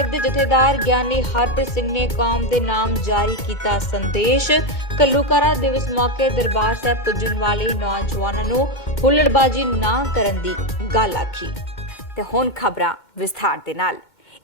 ਸਾਹਿਬ ਦੇ ਜਥੇਦਾਰ ਗਿਆਨੀ ਹਰਪ੍ਰੀਤ ਸਿੰਘ ਨੇ ਕੌਮ ਦੇ ਨਾਮ ਜਾਰੀ ਕੀਤਾ ਸੰਦੇਸ਼। ਘੱਲੂਘਾਰਾ ਦਿਵਸ ਮੌਕੇ ਦਰਬਾਰ ਸਾਹਿਬ ਪੁੱਜਣ ਵਾਲੇ ਨੌਜਵਾਨਾਂ ਨੂੰ ਹੁੱਲੜਬਾਜ਼ੀ ਨਾ ਕਰਨ ਦੀ ਗੱਲ ਆਖੀ। ਤੇ ਹੁਣ ਖਬਰਾਂ ਵਿਸਥਾਰ ਦੇ ਨਾਲ।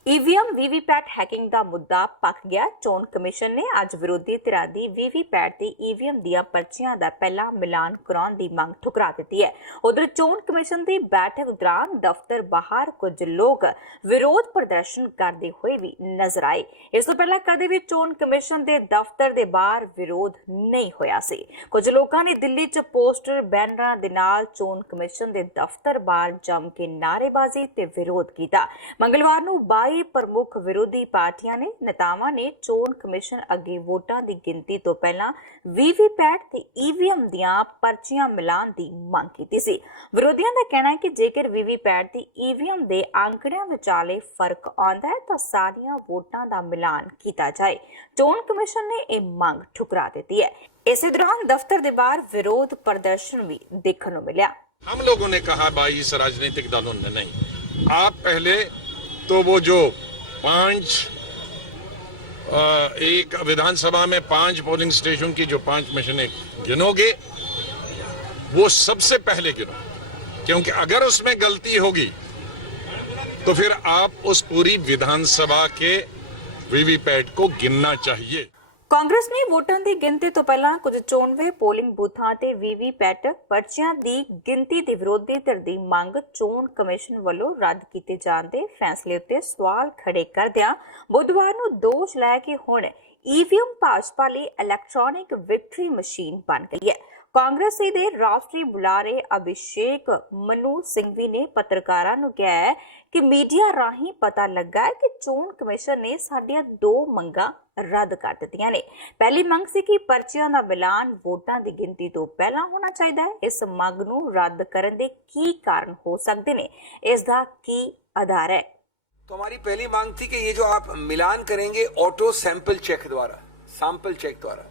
ईवीएम वीवीपैट हैकिंग का मुद्दा पक गया। चोन कमिशन ने अज विरोधी धिरां दी वीवीपैट दी ईवीएम दियां पर्चियां दा पहला मिलान कराउण दी मंग ठुकरा दित्ती है। उधर चोन कमिशन दी बैठक दौरान दफ्तर बाहर कुछ लोग विरोध प्रदर्शन करते हुए भी नजर आए। इस तों पहला कदे भी चोन कमिशन दे दफ्तर दे बाहर विरोध नहीं होया सी। कुछ लोगों ने दिल्ली च पोस्टर बैनरां दे नाल चोन कमिशन दे दफ्तर बाहर जम के नारेबाजी ते विरोध कीता। मंगलवार नूं 22 प्रमुख विरोधी पार्टियां ने नेतावां ने चोन कमिशन अगे वोटां दी गिनती तो पहला वीवीपैट ते ईवीएम दियां पर्चियां मिलान दी मंग कीती सी। विरोधियों का कहना है कि जेकर वीवीपैट ते ईवीएम दे आंकड़ियां विचाले फर्क आउंदा है तां सारियां वोटां दा मिलान कीता जाए। चोन कमिशन ने यह मंग ठुकरा दित्ती है। इस दौरान दफ्तर दे बाहर विरोध प्रदर्शन भी देखने को मिला। हम लोगों ने कहा भाई इस राजनीतिक दलों ने नहीं, आप पहले तो वो जो एक विधानसभा में 5 पोलिंग स्टेशन की जो 5 मशीनें गिनोगे वो सबसे पहले गिनो, क्योंकि अगर उसमें गलती होगी तो फिर आप उस पूरी विधानसभा के वीवीपैट को गिनना चाहिए। कांग्रेस ने वोटां की गिनती तो पहला कुछ 94 पोलिंग बूथां ते वीवीपैट पर्चियां की गिनती के विरोधी धिर दी मंग चोन कमिशन वालों रद्द किए जाने के फैसले उत्ते सवाल खड़े करदिआं बुधवार नूं दोष लाया कि हुण ईवीएम भाजपा लई इलैक्ट्रॉनिक विक्ट्री मशीन बन गई है। कांग्रेस दे राष्ट्रीय बुलारे अभिषेक मनु सिंघवी ने पत्रकारां नूं कहा है कि मीडिया राही पता लगा है कि चोन कमिशन ने साडियां 2 मंगां रद्द कर दित्तियां ने। पहली मंग सी कि पर्चियां दा मिलान वोटां दी गिनती तो पहला होना चाहिए। इस मंग नूं रद्द करन दे की कारण हो सकदे ने, इसदा की आधार है? तो हमारी पहली मांग थी कि ये जो आप मिलान करेंगे ऑटो सैंपल चेक द्वारा, सैंपल चेक द्वारा,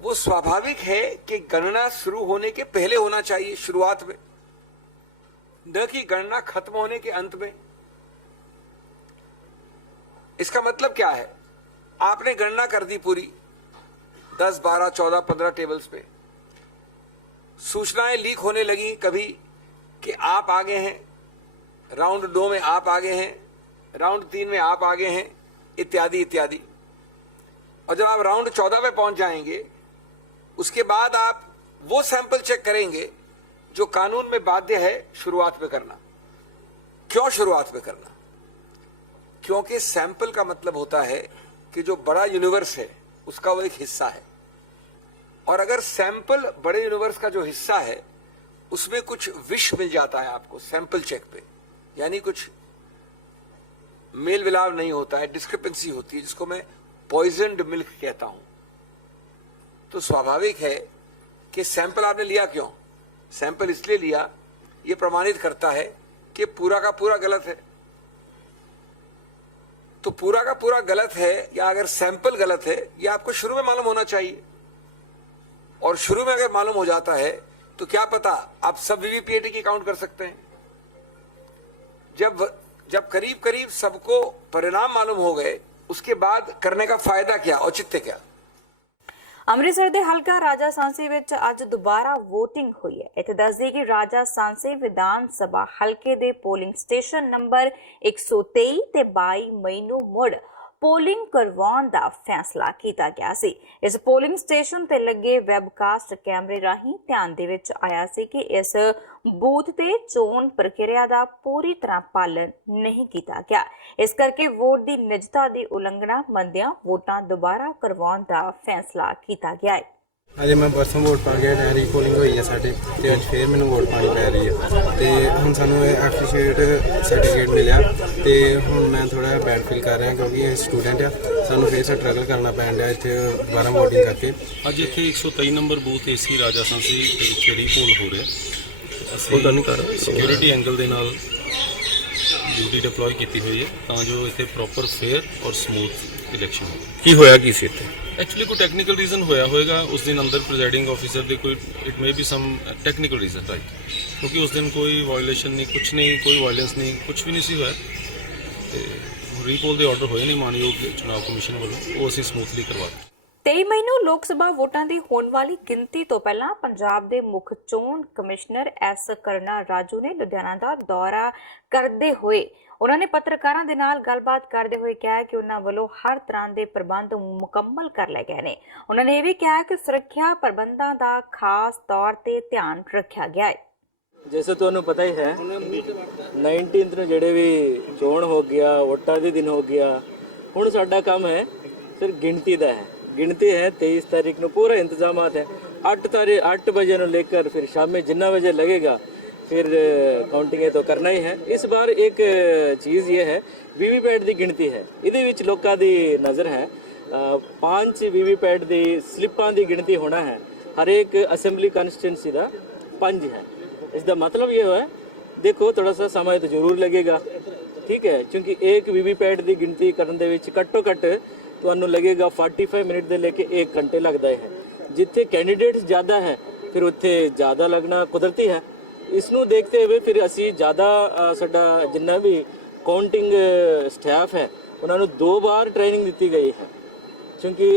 वो स्वाभाविक है कि गणना शुरू होने के पहले होना चाहिए, शुरुआत में, न कि गणना खत्म होने के अंत में। इसका मतलब क्या है? आपने गणना कर दी पूरी 10, 12, 14, 15 टेबल्स पे, सूचनाएं लीक होने लगी कभी कि आप आगे हैं, राउंड 2 में आप आगे हैं, राउंड 3 में आप आगे हैं, इत्यादि इत्यादि। और जब आप राउंड 14 में पहुंच जाएंगे उसके बाद आप वो सैंपल चेक करेंगे जो कानून में बाध्य है शुरुआत में करना। क्यों शुरुआत में करना? क्योंकि सैंपल का मतलब होता है कि जो बड़ा यूनिवर्स है उसका वो एक हिस्सा है, और अगर सैंपल बड़े यूनिवर्स का जो हिस्सा है उसमें कुछ विष मिल जाता है आपको सैंपल चेक पे, यानी कुछ मेल मिलाप नहीं होता है, डिस्क्रिपेंसी होती है, जिसको मैं पॉइजन्ड मिल्क कहता हूं, तो स्वाभाविक है कि सैंपल आपने लिया क्यों? सैंपल इसलिए लिया, यह प्रमाणित करता है कि पूरा का पूरा गलत है। तो पूरा का पूरा गलत है, या अगर सैंपल गलत है, यह आपको शुरू में मालूम होना चाहिए। और शुरू में अगर मालूम हो जाता है तो क्या पता आप सब वीवीपैट की काउंट कर सकते हैं। जब करीब करीब सबको परिणाम मालूम हो गए, उसके बाद करने का फायदा क्या, औचित्य क्या? ਅੰਮ੍ਰਿਤਸਰ ਦੇ ਹਲਕਾ ਰਾਜਾ ਸਾਂਸੀ ਵਿੱਚ ਅੱਜ ਦੁਬਾਰਾ VOTING ਹੋਈ ਹੈ। ਇੱਥੇ ਦੱਸਦੀ ਕਿ ਰਾਜਾ ਸਾਂਸੀ ਵਿਧਾਨ ਸਭਾ ਹਲਕੇ ਦੇ ਪੋਲਿੰਗ ਸਟੇਸ਼ਨ ਨੰਬਰ 123 ਤੇ 22 ਮਈ ਨੂੰ ਮੁੜ पोलिंग करवाउण दा फैसला किया गया सी। इस पोलिंग स्टेशन ते लगे वैबकास्ट कैमरे राही ध्यान दे विच आया सी कि इस बूथ ते चोन प्रक्रिया दा पूरी तरह पालन नहीं किया गया। इस करके वोट की निजता की उलंघना मंदियां वोटां दोबारा करवाउण दा फैसला किया गया है। अजे मैं परसों वोट पा गया, रीपोलिंग हुई है साढ़े ते अज फिर मैंने वोट पानी पै रही है ते हुण सानू एप्रीशिएट सर्टिफिकेट मिलिया ते हुण मैं थोड़ा बैड फील कर रहा क्योंकि स्टूडेंट आ, सानू फिर स्ट्रगल करना पैन दिया इत्थे दोबारा वोटिंग करके। अज इत्थे 123 नंबर बूथ एसी राजा सांसी ਜਿਹੜੀ पोल हो रहा ਅਸੀਂ सिक्योरिटी एंगल ਦੇ ਨਾਲ ਡਿਊਟੀ ਡਿਪਲੋਏ ਕੀਤੀ ਹੋਈ ਹੈ ਤਾਂ ਜੋ ਇੱਥੇ ਪ੍ਰੋਪਰ ਫੇਅਰ ਔਰ ਸਮੂਥ ਇਲੈਕਸ਼ਨ ਹੋਵੇ। ਕੀ ਹੋਇਆ ਕੀ ਸੀ ਇੱਥੇ? एक्चुअली कोई टेक्निकल रीजन होया होएगा उस दिन अंदर प्रिजाइडिंग ऑफिसर दे कोई it may be some technical reason right, क्योंकि उस दिन कोई वायलेशन नहीं, कुछ नहीं, कोई वायलेंस नहीं, कुछ भी नहीं सी होया। ਰੀਪੋਲ ਦੇ ਆਰਡਰ ਹੋਏ ਨੇ ਮਾਨਯੋਗ ਚੁਣਾਵ ਕਮਿਸ਼ਨ ਵੱਲੋਂ, ਉਹ ਅਸੀਂ ਸਮੂਥਲੀ ਕਰਵਾ ਦਿੱਤੇ। 23 ਮਈ ਨੂੰ ਲੋਕ ਸਭਾ ਵੋਟਾਂ ਦੀ ਹੋਣ ਵਾਲੀ ਗਿਣਤੀ ਤੋਂ ਪਹਿਲਾਂ ਪੰਜਾਬ ਦੇ ਮੁੱਖ ਚੋਣ ਕਮਿਸ਼ਨਰ ਐਸ ਕਰੁਣਾ ਰਾਜੂ ਨੇ ਲੁਧਿਆਣਾ ਦਾ ਦੌਰਾ ਕਰਦੇ ਹੋਏ ਉਹਨਾਂ ਨੇ ਪੱਤਰਕਾਰਾਂ ਦੇ ਨਾਲ ਗੱਲਬਾਤ ਕਰਦੇ ਹੋਏ ਕਿਹਾ ਕਿ ਉਹਨਾਂ ਵੱਲੋਂ ਹਰ ਤਰ੍ਹਾਂ ਦੇ ਪ੍ਰਬੰਧ ਮੁਕੰਮਲ ਕਰ ਲਏ ਗਏ ਨੇ। ਉਹਨਾਂ ਨੇ ਇਹ ਵੀ ਕਿਹਾ ਕਿ ਸੁਰੱਖਿਆ ਪ੍ਰਬੰਧਾਂ ਦਾ ਖਾਸ ਤੌਰ ਤੇ ਧਿਆਨ ਰੱਖਿਆ ਗਿਆ ਹੈ। जैसे ਤੁਹਾਨੂੰ ਪਤਾ ਹੀ ਹੈ 19th ਨੂੰ ਜਿਹੜੇ ਵੀ ਚੋਣ ਹੋ ਗਿਆ, ਵੋਟਾਂ ਦੇ ਦਿਨ ਹੋ ਗਿਆ, ਹੁਣ ਸਾਡਾ ਕੰਮ ਹੈ ਸਿਰ ਗਿਣਤੀ ਦਾ ਹੈ। गिनती है 23 तारीख को पूरा इंतजामात है। 8 बजे ਨੂੰ लेकर फिर शाम में जितना बजे लगेगा फिर काउंटिंग तो करना ही है। इस बार एक चीज़ ये है वीवीपैट की गिनती है, ਇਹਦੇ ਵਿੱਚ ਲੋਕਾਂ ਦੀ ਨਜ਼ਰ है 5 वीवीपैट ਦੀ ਸਲਿੱਪਾਂ ਦੀ गिनती होना है। हर एक असेंबली कॉन्स्टिट्यूंसी ਦਾ 5 है। इसका मतलब ये है देखो थोड़ा सा समय तो जरूर लगेगा, ठीक है, क्योंकि एक वीवीपैट की गिनती करने ਦੇ ਵਿੱਚ ਘੱਟੋ ਘੱਟ ਤੁਹਾਨੂੰ लगेगा 45 मिनट ਦੇ लेके 1 घंटे लगता है। जिथे कैंडिडेट्स ज़्यादा है फिर उत्थे ज़्यादा लगना कुदरती है। इसनू देखते हुए फिर असी ज़्यादा साडा जिन्ना भी काउंटिंग स्टाफ है उन्होंने 2 बार ट्रेनिंग दी गई है, क्योंकि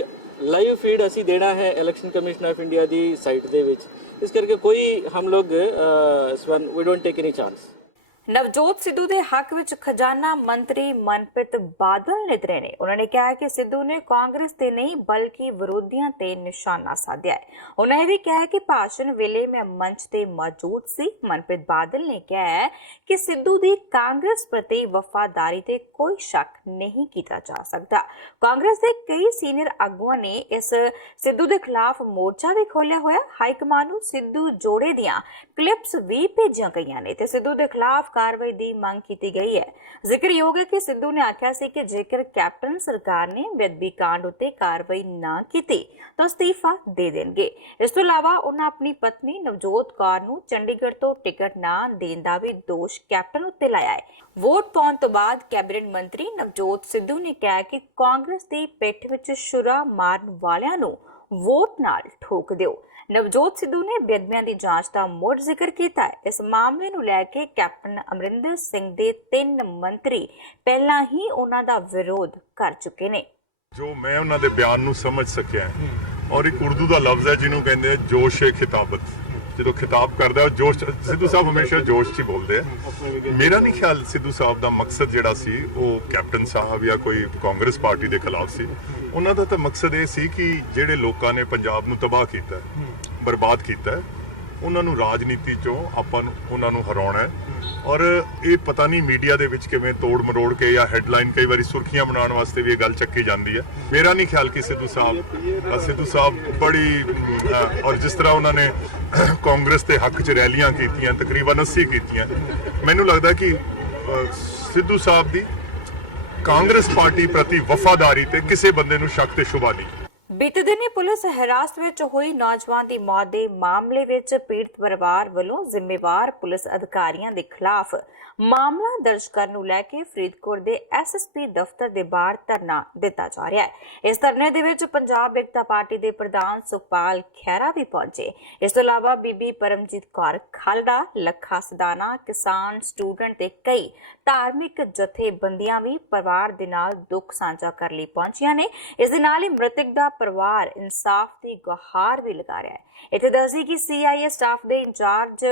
लाइव फीड असी देना है इलेक्शन कमीशन ऑफ इंडिया की साइट दे विच। इस करके कोई हम लोग we don't take any chance. Navjot Sidhu ਦੇ ਹੱਕ ਵਿੱਚ ਖਜ਼ਾਨਾ ਮੰਤਰੀ ਮਨਪ੍ਰੀਤ ਬਾਦਲ ਨਿਤਰੇ ਨੇ। ਉਹਨਾਂ ਨੇ ਕਿਹਾ ਕਿ ਸਿੱਧੂ ਨੇ ਕਾਂਗਰਸ ਤੇ ਨਹੀਂ ਬਲਕਿ ਵਿਰੋਧੀਆਂ ਤੇ ਨਿਸ਼ਾਨਾ ਸਾਧਿਆ ਹੈ। ਉਹਨਾਂ ਇਹ ਵੀ ਕਿਹਾ ਕਿ ਭਾਸ਼ਣ ਵੇਲੇ ਮੈਂ ਮੰਚ ਤੇ ਮੌਜੂਦ ਸੀ। ਮਨਪ੍ਰੀਤ ਬਾਦਲ ਨੇ ਕਿਹਾ ਕਿ ਸਿੱਧੂ ਦੀ ਕਾਂਗਰਸ ਪ੍ਰਤੀ ਵਫਾਦਾਰੀ ਤੇ ਕੋਈ ਸ਼ੱਕ ਨਹੀਂ ਕੀਤਾ ਜਾ ਸਕਦਾ। ਕਾਂਗਰਸ ਦੇ ਕਈ ਸੀਨੀਅਰ ਆਗੂਆਂ ਨੇ ਇਸ ਸਿੱਧੂ ਦੇ ਖਿਲਾਫ ਮੋਰਚਾ ਵੀ ਖੋਲ੍ਹਿਆ ਹੋਇਆ। ਹਾਈ ਕਮਾਨ ਨੂੰ ਸਿੱਧੂ ਜੋੜੇ ਦੀਆਂ ਕਲਿੱਪਸ ਵੀ ਭੇਜੀਆਂ ਗਈਆਂ ਨੇ ਤੇ ਸਿੱਧੂ ਦੇ ਖਿਲਾਫ कार्रवाई की मांग की गई है। जिक्रयोग है कि सिद्धू ने आख्या सी कि जेकर कैप्टन सरकार ने बेदबी कांड उत्ते कार्रवाई ना की तो अस्तीफा दे देंगे। इस तो इलावा उन्होंने अपनी पत्नी नवजोत कौर नूं चंडीगढ़ तो टिकट ना देण दा भी दोष कैप्टन उत्ते लाया है। वोट पाउण तो बाद कैबिनेट मंत्री नवजोत सिद्धू ने कहा कि कांग्रेस की पिठ विच छुरा मारन वालियां नूं वोट नाल ठोक दिओ। नवजोत सिद्धू ने बेदबियां की जांच का मुड़ जिक्र किया है। इस मामले नूं लैके कैप्टन अमरिंदर सिंह दे 3 मंत्री पहला ही उन्हां दा विरोध कर चुके ने। जो मैं उन्हां दे बयान नूं समझ सकिया और एक उर्दू का लफ्ज़ है जिन्हों कहते हैं जोश ए खिताबत। जो खिताब करता है जोश, सिद्धू साहब हमेशा जोश च बोलते हैं। मेरा नहीं ख्याल सिद्धू साहब का मकसद जिहड़ा सी वो कैप्टन साहब या कोई कांग्रेस पार्टी के खिलाफ सी। उन्हां दा तां मकसद ये सी कि जिहड़े लोकां ने पंजाब नूं तबाह कीता है, बर्बाद किया, उन्होंने राजनीति चों आपां उन्हां नूं हराउणा है। और ये पता नहीं मीडिया दे विच किवें तोड़ मरोड़ के या हैडलाइन कई बारी सुर्खियां बनाने वास्ते भी ये गल चक्की जाती है। मेरा नहीं ख्याल कि सिद्धू साहब बड़ी और जिस तरह उन्होंने कांग्रेस के हक च रैलियां कीतियां तकरीबन 80 कीतियां, मैनूं लगदा कि सिद्धू साहब दी कांग्रेस पार्टी प्रति वफादारी ते किसी बंदे नूं शक ते शुबा नहीं। बीते दिनी पुलिस हिरासत विच हुई नौजवान की मौत के मामले विच पीड़ित परिवार वालों जिम्मेवार पुलिस अधिकारियों के खिलाफ मामला दर्ज करने नूं लैके फरीदकोट के SSP दफ्तर के बाहर धरना दिता जा रहा है। इस धरने दे विच पंजाब एकता पार्टी के प्रधान सुखपाल खैरा भी पहुंचे। इस तो इलावा बीबी परमजीत कौर खालड़ा, लखा सदाना, किसान, स्टूडेंट ते कई धार्मिक जथेबंदियां भी परिवार दे नाल दुख साझा कर लई पहुंचियां ने। इस दे नाल ही मृतक दा परिवार इंसाफ की गुहार भी लगा रहा है। इत्थे दस्सी कि CIA स्टाफ के इंचार्ज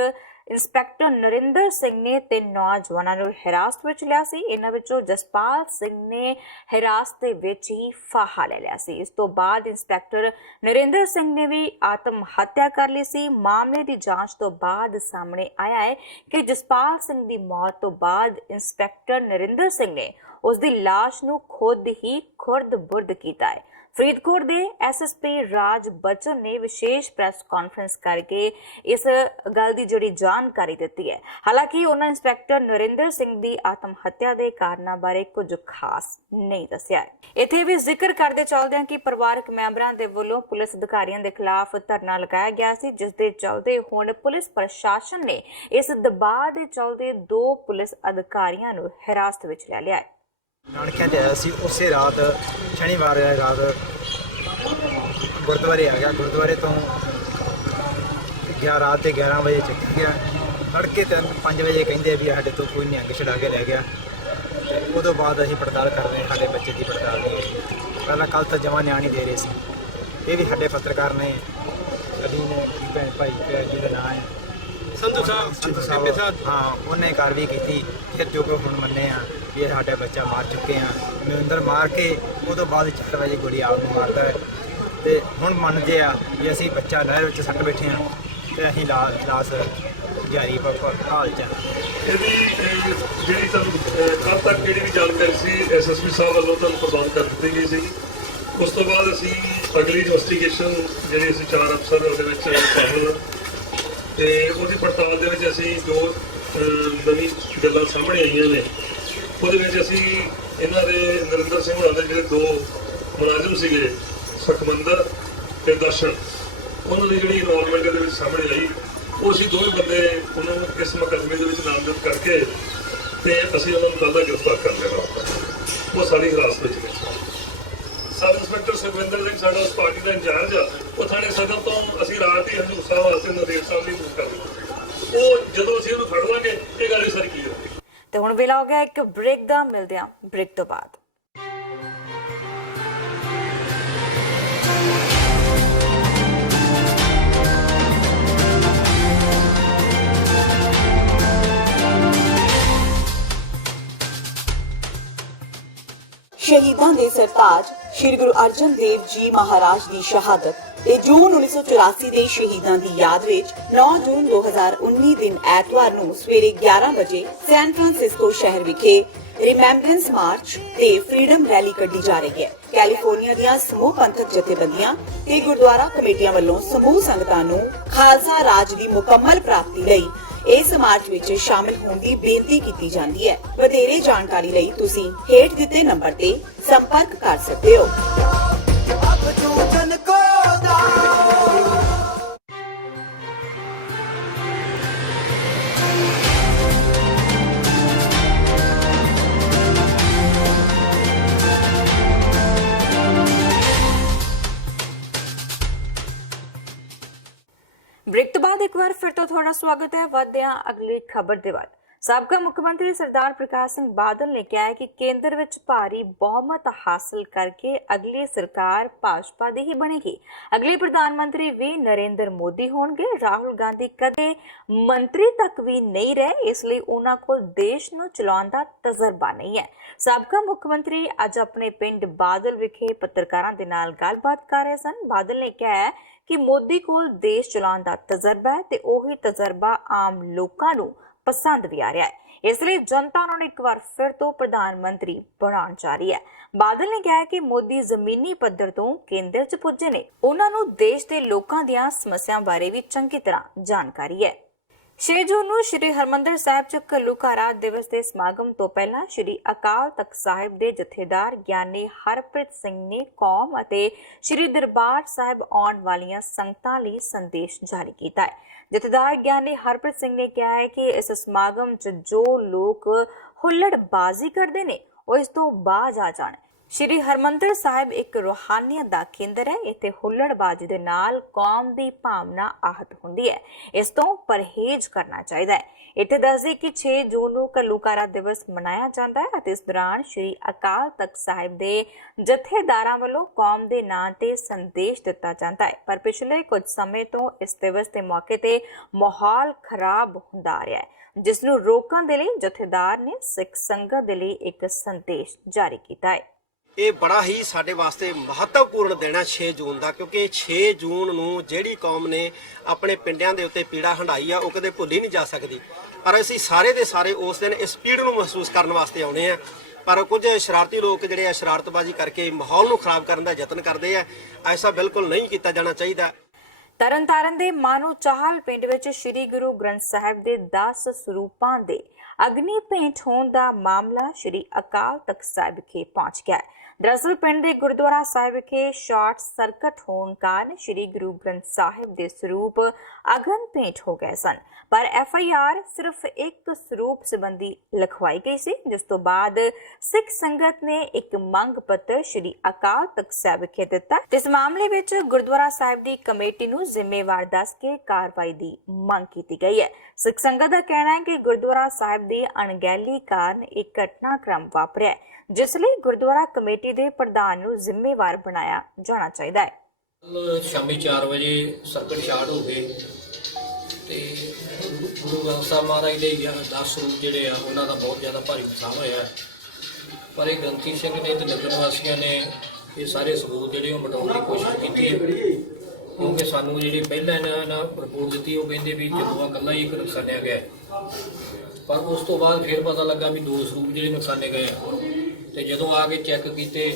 इंस्पैक्टर नरिंदर सिंह ने 3 नौजवानों को हिरासत विच लिया सी। इन्हां विचों जसपाल सिंह ने हिरासत विच ही फाहा ले लिया सी। इस तो बाद इंस्पैक्टर नरिंदर सिंह ने भी आत्म हत्या कर ली सी। मामले की जांच तो बाद सामने आया है कि जसपाल सिंह की मौत तो बाद इंस्पैक्टर नरिंदर सिंह ने उसकी लाश नूं खुद ही खुर्द-बुर्द कीता है। फरीदकोट के SSP राज बच्चन ने विशेष प्रेस कॉन्फ्रेंस करके इस गल की जिहड़ी जानकारी दी है। हालांकि उन्होंने इंस्पैक्टर नरिंदर सिंह की आत्म हत्या के कारणों बारे कुछ खास नहीं दस्सिया है। इत्थे भी जिक्र करते चलदे हैं कि परिवारक मैंबरां दे वल्लों पुलिस अधिकारियों के खिलाफ धरना लगाया गया सी, जिस दे चलदे हुण पुलिस प्रशासन ने इस दबाव के चलदे 2 पुलिस अधिकारियों नूं हिरासत विच ले लिया है। नानकियां ते आया सी उसे रात शनिवार रात गुरुद्वारे आ गया। गुरुद्वारे तो रात के 11 बजे चक्की गया। तड़के 5 बजे कहते भी साढ़े तो कोई निहंग छड़ा के लै गया। ਤੇ ਉਦੋਂ ਬਾਅਦ ਅਸੀਂ ਪੜਤਾਲ ਕਰਦੇ ਹਾਂ, ਸਾਡੇ ਬੱਚੇ ਦੀ ਪੜਤਾਲ ਨਹੀਂ ਹੋਈ। ਪਹਿਲਾਂ ਕੱਲ ਤਾਂ ਜਮਾਂ ਨਿਆਣੀ ਦੇ ਰਹੇ ਸੀ। ਇਹ ਵੀ ਸਾਡੇ ਪੱਤਰਕਾਰ ਨੇ ਅਧੀਨ ਭੈਣ ਭਾਈ ਜੀ ਦਾ ਨਾਮ ਹੈ ਸੰਧੂ ਸਾਹਿਬ, ਹਾਂ, ਉਹਨੇ ਕਾਰਵਾਈ ਕੀਤੀ। ਫਿਰ ਜੋ ਕਿ ਹੁਣ ਮੰਨੇ ਆ ਵੀ ਇਹ ਸਾਡਾ ਬੱਚਾ ਮਾਰ ਚੁੱਕੇ ਆ। ਮਨਿੰਦਰ ਮਾਰ ਕੇ ਉਹਦੋਂ ਬਾਅਦ 4 ਵਜੇ ਗੋਲੀ ਆਪ ਨੂੰ ਮਾਰਦਾ ਹੈ। ਤੇ ਹੁਣ ਮੰਨਦੇ ਆ ਵੀ ਅਸੀਂ ਬੱਚਾ ਨਹਿਰ ਵਿੱਚ ਸੱਟ ਬੈਠੇ ਆ ਤੇ ਅਸੀਂ ਲਾਸ ਜਾਰੀ ਹਾਲ ਚ। ਇਹਦੀ ਜਿਹੜੀ ਤੁਹਾਨੂੰ ਕੱਲ੍ਹ ਤੱਕ ਜਿਹੜੀ ਵੀ ਜਾਣਕਾਰੀ ਸੀ ਐਸਐਸਪੀ ਸਾਹਿਬ ਵੱਲੋਂ ਤੁਹਾਨੂੰ ਪ੍ਰਦਾਨ ਕਰ ਦਿੱਤੀ ਗਈ ਸੀ। ਉਸ ਤੋਂ ਬਾਅਦ ਅਸੀਂ ਅਗਲੀ ਇਨਵੈਸਟੀਗੇਸ਼ਨ ਜਿਹੜੀ ਅਸੀਂ 4 ਅਫਸਰ ਉਹਦੇ ਵਿੱਚ ਸ਼ਾਮਲ ਤੇ ਉਹਦੀ ਪੜਤਾਲ ਦੇ ਵਿੱਚ ਅਸੀਂ ਜੋ ਨਵੀਂ ਗੱਲਾਂ ਸਾਹਮਣੇ ਆਈਆਂ ਨੇ ਉਹਦੇ ਵਿੱਚ ਅਸੀਂ ਇਹਨਾਂ ਦੇ ਨਰਿੰਦਰ ਸਿੰਘ ਹੋਰਾਂ ਦੇ ਜਿਹੜੇ 2 ਮੁਲਾਜ਼ਮ ਸੀਗੇ ਸੁਖਮੰਦਰ ਤੇ ਦਰਸ਼ਨ, ਉਹਨਾਂ ਦੀ ਜਿਹੜੀ ਇਨਵੋਲਵਮੈਂਟ ਦੇ ਵਿੱਚ ਸਾਹਮਣੇ ਆਈ, ਉਹ ਅਸੀਂ ਦੋਵੇਂ ਬੰਦੇ ਉਹਨਾਂ ਨੂੰ ਇਸ ਮੁਕੱਦਮੇ ਦੇ ਵਿੱਚ ਨਾਮਜ਼ਦ ਕਰਕੇ ਤੇ ਅਸੀਂ ਉਹਨਾਂ ਨੂੰ ਕੱਲ੍ਹ ਦਾ ਗ੍ਰਿਫਤਾਰ ਕਰ ਲਿਆ ਰਾਤ। ਉਹ ਸਾਡੀ ਹਿਰਾਸਤ ਵਿੱਚ ਨੇ। ਸਬ ਇੰਸਪੈਕਟਰ ਸੁਖਵਿੰਦਰ ਸਿੰਘ ਸਾਡਾ ਉਸ ਪਾਰਟੀ ਦਾ ਇੰਚਾਰਜ ਆ, ਉਹ ਥਾਣੇ ਸਦਰ ਤੋਂ ਅਸੀਂ ਰਾਤ ਹੀ ਹਜ਼ੂਰ ਸਾਹਿਬ ਵਾਸਤੇ ਨੰਦੇੜ ਸਾਹਿਬ ਦੀ ਮੂਵ ਕਰ ਦਿੱਤੀ। ਉਹ ਜਦੋਂ ਅਸੀਂ ਉਹਨੂੰ ਫੜ ਲਾਂਗੇ ਇਹ ਗੱਲ ਸਾਰੀ ਕੀ ਹੋਊਗੀ। ਤੇ ਹੁਣ ਵੇਲਾ ਹੋ ਗਿਆ ਇੱਕ ਬ੍ਰੇਕ ਦਾ, ਮਿਲਦੇ ਹਾਂ ਬ੍ਰੇਕ ਤੋਂ ਬਾਅਦ। ਸ਼ਹੀਦਾਂ ਦੇ ਸਰਤਾਜ ਸ਼੍ਰੀ ਗੁਰੂ ਅਰਜਨ ਦੇਵ ਜੀ ਮਹਾਰਾਜ ਦੀ ਸ਼ਹਾਦਤ ਤੇ ਜੂਨ 1984 ਦੇ ਸ਼ਹੀਦਾਂ ਦੀ ਯਾਦ ਵਿੱਚ 9 ਜੂਨ 2019 ਦਿਨ ਐਤਵਾਰ ਨੂੰ ਸਵੇਰੇ 11 ਵਜੇ ਸੈਨ ਫਰਾਂਸਿਸਕੋ ਸ਼ਹਿਰ ਵਿਖੇ ਰਿਮੈਂਬਰੈਂਸ ਮਾਰਚ ਤੇ ਫਰੀडम ਰੈਲੀ ਕੱਢੀ ਜਾ ਰਹੀ ਹੈ। ਕੈਲੀਫੋਰਨੀਆ ਦੀਆਂ ਸਮੂਹ ਪੰਥਕ ਜਥੇਬੰਦੀਆਂ ਤੇ ਗੁਰਦੁਆਰਾ ਕਮੇਟੀਆਂ ਵੱਲੋਂ ਸਮੂਹ ਸੰਗਤਾਂ ਨੂੰ ਖਾਲਸਾ ਰਾਜ ਦੀ ਮੁਕੰਮਲ ਪ੍ਰਾਪਤੀ ਲਈ ਇਸ ਮਾਰਚ ਵਿੱਚ ਸ਼ਾਮਿਲ ਹੋਣ ਦੀ ਬੇਨਤੀ ਕੀਤੀ ਜਾਂਦੀ ਹੈ। ਵਧੇਰੇ ਜਾਣਕਾਰੀ ਲਈ ਤੁਸੀਂ ਹੇਠ ਦਿੱਤੇ ਨੰਬਰ ਤੇ ਸੰਪਰਕ ਕਰ ਸਕਦੇ ਹੋ। ਬ੍ਰੇਕ ਤੋਂ ਬਾਅਦ ਇੱਕ ਵਾਰ ਫਿਰ ਤੋਂ ਤੁਹਾਡਾ ਸਵਾਗਤ ਹੈ। ਵਧਦੇ ਹਾਂ ਅਗਲੀ ਖਬਰ ਦੇ ਵੱਲ। ਸਾਬਕਾ ਮੁੱਖ ਮੰਤਰੀ ਸਰਦਾਰ ਪ੍ਰਕਾਸ਼ ਸਿੰਘ ਬਾਦਲ ਨੇ ਕਿਹਾ ਹੈ ਕਿ ਕੇਂਦਰ ਵਿੱਚ ਭਾਰੀ ਬਹੁਮਤ ਹਾਸਲ ਕਰਕੇ ਅਗਲੀ ਸਰਕਾਰ ਭਾਜਪਾ ਦੀ ਹੀ ਬਣੇਗੀ। ਅਗਲੇ ਪ੍ਰਧਾਨ ਮੰਤਰੀ ਵੀ ਨਰਿੰਦਰ ਮੋਦੀ ਹੋਣਗੇ। ਰਾਹੁਲ ਗਾਂਧੀ ਕਦੇ ਮੰਤਰੀ ਤੱਕ ਵੀ ਨਹੀਂ ਰਹੇ, ਇਸ ਲਈ ਉਹਨਾਂ ਕੋਲ ਦੇਸ਼ ਨੂੰ ਚਲਾਉਣ ਦਾ ਤਜਰਬਾ ਨਹੀਂ ਹੈ। ਸਾਬਕਾ ਮੁੱਖ ਮੰਤਰੀ ਅੱਜ ਆਪਣੇ ਪਿੰਡ ਬਾਦਲ ਵਿਖੇ ਪੱਤਰਕਾਰਾਂ ਦੇ ਨਾਲ ਗੱਲਬਾਤ ਕਰ ਰਹੇ ਸਨ। ਬਾਦਲ ਨੇ ਕਿਹਾ ਹੈ ਕਿ ਮੋਦੀ ਕੋਲ ਦੇਸ਼ ਚਲਾਉਣ ਦਾ ਤਜਰਬਾ ਹੈ ਤੇ ਉਹੀ ਤਜਰਬਾ ਆਮ ਲੋਕਾਂ ਨੂੰ ਪਸੰਦ ਵੀ ਆ ਰਿਹਾ ਹੈ। ਇਸ ਲਈ ਜਨਤਾ ਉਹਨਾਂ ਨੂੰ ਇੱਕ ਵਾਰ ਫਿਰ ਤੋਂ ਪ੍ਰਧਾਨ ਮੰਤਰੀ ਬਣਾਉਣ ਜਾ ਰਹੀ ਹੈ। ਬਾਦਲ ਨੇ ਕਿਹਾ ਕਿ ਮੋਦੀ ਜ਼ਮੀਨੀ ਪੱਧਰ ਤੋਂ ਕੇਂਦਰ 'ਚ ਪੁੱਜੇ ਨੇ, ਉਹਨਾਂ ਨੂੰ ਦੇਸ਼ ਦੇ ਲੋਕਾਂ ਦੀਆਂ ਸਮੱਸਿਆਵਾਂ ਬਾਰੇ ਵੀ ਚੰਗੀ ਤਰ੍ਹਾਂ ਜਾਣਕਾਰੀ ਹੈ। 6 ਜੂਨ ਨੂੰ ਸ਼੍ਰੀ ਹਰਮੰਦਰ ਸਾਹਿਬ 'ਚ ਘੱਲੂਘਾਰਾ ਦਿਵਸ ਦੇ ਸਮਾਗਮ ਤੋਂ ਪਹਿਲਾਂ ਸ਼੍ਰੀ ਅਕਾਲ ਤਖਤ ਸਾਹਿਬ ਦੇ ਜਥੇਦਾਰ ਗਿਆਨੀ ਹਰਪ੍ਰੀਤ ਸਿੰਘ ਨੇ ਕੌਮ ਅਤੇ ਸ਼੍ਰੀ ਦਰਬਾਰ ਸਾਹਿਬ ਆਉਣ ਵਾਲੀਆਂ ਸੰਗਤਾਂ ਲਈ ਸੰਦੇਸ਼ ਜਾਰੀ ਕੀਤਾ ਹੈ। ਜਥੇਦਾਰ ਗਿਆਨੀ ਹਰਪ੍ਰੀਤ ਸਿੰਘ ਨੇ ਕਿਹਾ ਹੈ ਕਿ ਇਸ ਸਮਾਗਮ 'ਚ ਜੋ ਲੋਕ ਹੁੱਲੜਬਾਜ਼ੀ ਕਰਦੇ ਨੇ ਉਹ ਇਸ ਤੋਂ ਬਾਜ਼ ਆ ਜਾਣ। ਸ਼੍ਰੀ ਹਰਮੰਦਰ ਸਾਹਿਬ ਇੱਕ ਰੂਹਾਨੀਅਤ ਦਾ ਕੇਂਦਰ ਹੈ। ਇੱਥੇ ਹੁੱਲੜਬਾਜ਼ੀ ਦੇ ਨਾਲ ਕੌਮ ਦੀ ਭਾਵਨਾ ਆਹਤ ਹੁੰਦੀ ਹੈ। ਇਸ ਤੋਂ ਪਰਹੇਜ਼ ਕਰਨਾ ਚਾਹੀਦਾ ਹੈ। ਇੱਥੇ ਦੱਸਦੇ ਕਿ 6 ਜੂਨ ਨੂੰ ਘੱਲੂਘਾਰਾ ਦਿਵਸ ਮਨਾਇਆ ਜਾਂਦਾ ਹੈ ਅਤੇ ਇਸ ਦੌਰਾਨ ਸ਼੍ਰੀ ਅਕਾਲ ਤਖਤ ਸਾਹਿਬ ਦੇ ਜਥੇਦਾਰਾਂ ਵੱਲੋਂ ਕੌਮ ਦੇ ਨਾਂ ਤੇ ਸੰਦੇਸ਼ ਦਿੱਤਾ ਜਾਂਦਾ ਹੈ। ਪਰ ਪਿਛਲੇ ਕੁਝ ਸਮੇਂ ਤੋਂ ਇਸ ਦਿਵਸ ਦੇ ਮੌਕੇ ਤੇ ਮਾਹੌਲ ਖਰਾਬ ਹੁੰਦਾ ਆ ਰਿਹਾ ਹੈ, ਜਿਸ ਨੂੰ ਰੋਕਣ ਦੇ ਲਈ ਜਥੇਦਾਰ ਨੇ ਸਿੱਖ ਸੰਗਤ ਦੇ ਲਈ ਇੱਕ ਸੰਦੇਸ਼ ਜਾਰੀ ਕੀਤਾ ਹੈ। ਇਹ ਬੜਾ ਹੀ ਸਾਡੇ ਵਾਸਤੇ ਮਹੱਤਵਪੂਰਨ ਦਿਨ ਹੈ 6 ਜੂਨ ਦਾ, ਕਿਉਂਕਿ 6 ਜੂਨ ਨੂੰ ਜਿਹੜੀ ਕੌਮ ਨੇ ਆਪਣੇ ਪਿੰਡਾਂ ਦੇ ਉੱਤੇ ਪੀੜਾ ਹੰਢਾਈ ਆ ਉਹ ਕਦੇ ਭੁੱਲੀ ਨਹੀਂ ਜਾ ਸਕਦੀ। ਪਰ ਅਸੀਂ ਸਾਰੇ ਦੇ ਸਾਰੇ ਉਸ ਦਿਨ ਇਸ ਪੀੜ ਨੂੰ ਮਹਿਸੂਸ ਕਰਨ ਵਾਸਤੇ ਆਉਣੇ ਆ। ਪਰ ਕੁਝ ਸ਼ਰਾਰਤੀ ਲੋਕ ਜਿਹੜੇ ਆ ਸ਼ਰਾਰਤਬਾਜ਼ੀ ਕਰਕੇ ਮਾਹੌਲ ਨੂੰ ਖਰਾਬ ਕਰਨ ਦਾ ਯਤਨ ਕਰਦੇ ਆ। ਐਸਾ ਬਿਲਕੁਲ ਨਹੀਂ ਕੀਤਾ ਜਾਣਾ ਚਾਹੀਦਾ। ਤਰਨਤਾਰਨ ਦੇ ਮਾਨੂ ਚਾਹਲ ਪਿੰਡ ਵਿੱਚ ਸ਼੍ਰੀ ਗੁਰੂ ਗ੍ਰੰਥ ਸਾਹਿਬ ਦੇ 10 ਸਰੂਪਾਂ ਦੇ ਅਗਨੀ ਭੇਂਟ ਹੋਣ ਦਾ ਮਾਮਲਾ ਸ਼੍ਰੀ ਅਕਾਲ ਤਖਤ ਸਾਹਿਬ ਵਿਖੇ ਪਹੁੰਚ ਗਿਆ ਹੈ। ਦਰਅਸਲ ਪਿੰਡ ਦੇ ਗੁਰਦੁਆਰਾ ਸਾਹਿਬ ਵਿਖੇ ਸ਼ਾਰਟ ਸਰਕਟ ਹੋਣ ਕਾਰਨ ਸ਼੍ਰੀ ਗੁਰੂ ਗ੍ਰੰਥ ਸਾਹਿਬ ਦੇ ਸਰੂਪ ਅਗਨ ਭੇਂਟ ਹੋ ਗਏ ਸਨ। ਪਰ FIR ਸਿਰਫ ਇੱਕ ਸਰੂਪ ਸੰਬੰਧੀ ਲਿਖਵਾਈ ਗਈ ਸੀ, ਜਿਸ ਤੋਂ ਬਾਅਦ ਸਿੱਖ ਸੰਗਤ ਨੇ ਇੱਕ ਮੰਗ ਪੱਤਰ ਸ਼੍ਰੀ ਅਕਾਲ ਤਖਤ ਸਾਹਿਬ ਵਿਖੇ ਦਿੱਤਾ। ਇਸ ਮਾਮਲੇ ਵਿੱਚ ਗੁਰਦੁਆਰਾ ਸਾਹਿਬ ਦੀ ਕਮੇਟੀ ਨੂੰ ਜ਼ਿੰਮੇਵਾਰ ਦੱਸ ਕੇ ਕਾਰਵਾਈ ਦੀ ਮੰਗ ਕੀਤੀ ਗਈ ਹੈ। ਸਿੱਖ ਸੰਗਤ ਦਾ ਕਹਿਣਾ ਹੈ ਕਿ ਗੁਰਦੁਆਰਾ ਸਾਹਿਬ ਦੀ ਅਣਗਹਿਲੀ ਕਾਰਨ ਇਹ ਘਟਨਾਕ੍ਰਮ ਵਾਪਰਿਆ ਹੈ, ਜਿਸ ਲਈ ਗੁਰਦੁਆਰਾ ਕਮੇਟੀ ਦੇ ਪ੍ਰਧਾਨ ਨੂੰ ਜ਼ਿੰਮੇਵਾਰ ਬਣਾਇਆ ਜਾਣਾ ਚਾਹੀਦਾ ਹੈ। ਸ਼ਾਮੀ 4 ਵਜੇ ਸਰਕਟ ਸ਼ਾਰਟ ਹੋ ਗਏ ਤੇ ਗੁਰੂ ਗ੍ਰੰਥ ਸਾਹਿਬ ਮਹਾਰਾਜ ਦੇ 10 ਰੂਪ ਜਿਹੜੇ ਆ ਉਹਨਾਂ ਦਾ ਬਹੁਤ ਜ਼ਿਆਦਾ ਭਾਰੀ ਨੁਕਸਾਨ ਹੋਇਆ। ਪਰ ਇਹ ਗ੍ਰੰਥੀ ਸਿੰਘ ਨੇ ਤੇ ਨਗਰ ਵਾਸੀਆਂ ਨੇ ਇਹ ਸਾਰੇ ਸਬੂਤ ਜਿਹੜੇ ਉਹ ਮਿਟਾਉਣ ਦੀ ਕੋਸ਼ਿਸ਼ ਕੀਤੀ ਹੈ, ਕਿਉਂਕਿ ਸਾਨੂੰ ਜਿਹੜੀ ਪਹਿਲਾਂ ਇਹਨਾਂ ਰਿਪੋਰਟ ਦਿੱਤੀ ਉਹ ਕਹਿੰਦੇ ਵੀ ਜੰਦੂਆ ਇਕੱਲਾ ਹੀ ਇੱਕ ਨੁਕਸਾਨਿਆ ਗਿਆ, ਪਰ ਉਸ ਤੋਂ ਬਾਅਦ ਫਿਰ ਪਤਾ ਲੱਗਾ ਵੀ 2 ਸਰੂਪ ਜਿਹੜੇ ਨੁਕਸਾਨੇ ਗਏ ਤੇ ਜਦੋਂ ਆ ਕੇ ਚੈੱਕ ਕੀਤੇ